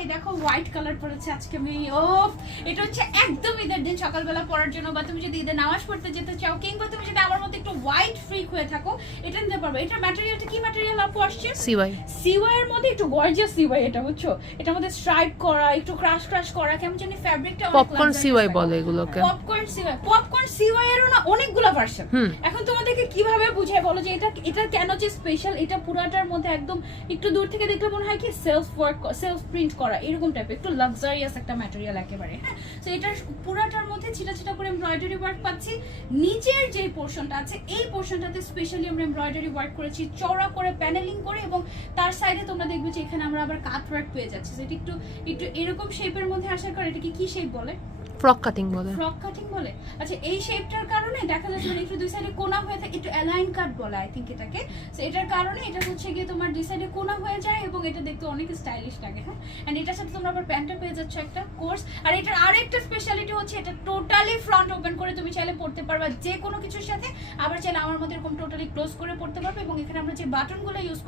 এই দেখো white colour পরেছে আজকে আমি। ও এটা হচ্ছে একদম ঈদের দিন সকালবেলা পরার জন্য, বা তুমি যদি ঈদে নামাজ পড়তে যেতে চাও, কিংবা তুমি যদি আমার মতো একটু হোয়াইট ফ্রিক হয়ে থাকো, এটা নিতে পারবে। এটার ম্যাটেরিয়ালটা কি ম্যাটেরিয়াল আপু আসছে? সিওয়াই। সিওয়াই এর মধ্যে একটু গর্জিয়াস সিওয়াই, এটা বুঝছো, এটার মধ্যে স্ট্রাইপ করা, একটু ক্রাশ ক্রাশ করা, কেমন জানি ফ্যাব্রিকটা পপকর্ন সিওয়াই বলে এগুলোকে। পপকর্ন সিওয়াই এরও না অনেকগুলো ভার্সন। এখন তোমাদেরকে কিভাবে বুঝাই বলো যে এটা কেন যে স্পেশাল? এটা পুরাটার মধ্যে একদম একটু দূর থেকে দেখলে মনে হয় কি সেলফ ওয়ার্ক, সেলফ প্রিন্ট করা এরকম টাইপের, একটু লাক্সারিয়াস একটা ম্যাটেরিয়াল একেবারে। হ্যাঁ, তো এটার পুরাটার মধ্যে ছিটা ছিটা করে এমব্রয়ডারি ওয়ার্ক পাচ্ছি। নিচের যে পোরশনটা আছে এই পোরশনটাতে স্পেশালি আমরা এমব্রয়ডারি ওয়ার্ক করেছি, চওড়া করে প্যানেলিং করে, এবং তার সাইডে তোমরা দেখবে যে এখানে আমরা আবার কাট ওয়ার্ক পেয়ে যাচ্ছি। সেটা একটু একটু এরকম শেপের মধ্যে আসার কারণে এটাকে কি শেপ বলে? ফ্রক কাটিং বলে। ফ্রক কাটিং বলে। আচ্ছা, এই শেপটার কারণে দেখা যাচ্ছে মানে একটু দুই সাইডে কোনা হয়ে থাকে, একটু অ্যালাইন কাট বলে আই থিংক এটাকে। সো এটার কারণে এটা হচ্ছে গিয়ে তোমার দুই সাইডে কোনা হয়ে যায় এবং এটা দেখতে অনেক স্টাইলিশ লাগে। হ্যাঁ, এন্ড এটার সাথে তোমরা আবার প্যান্টটা পেয়ে যাচ্ছ একটা কোর্স। আর এটার আরেকটা স্পেশালিটি হচ্ছে এটা টোটালি ফ্রন্ট ওপেন করে তুমি চাইলে পড়তে পারবা যে কোনো কিছুর সাথে, আবার চাইলে আমার মধ্যে এরকম টোটালি ক্লোজ করে পড়তে পারবে। এবং এখানে আমরা যে বাটনগুলো ইউজ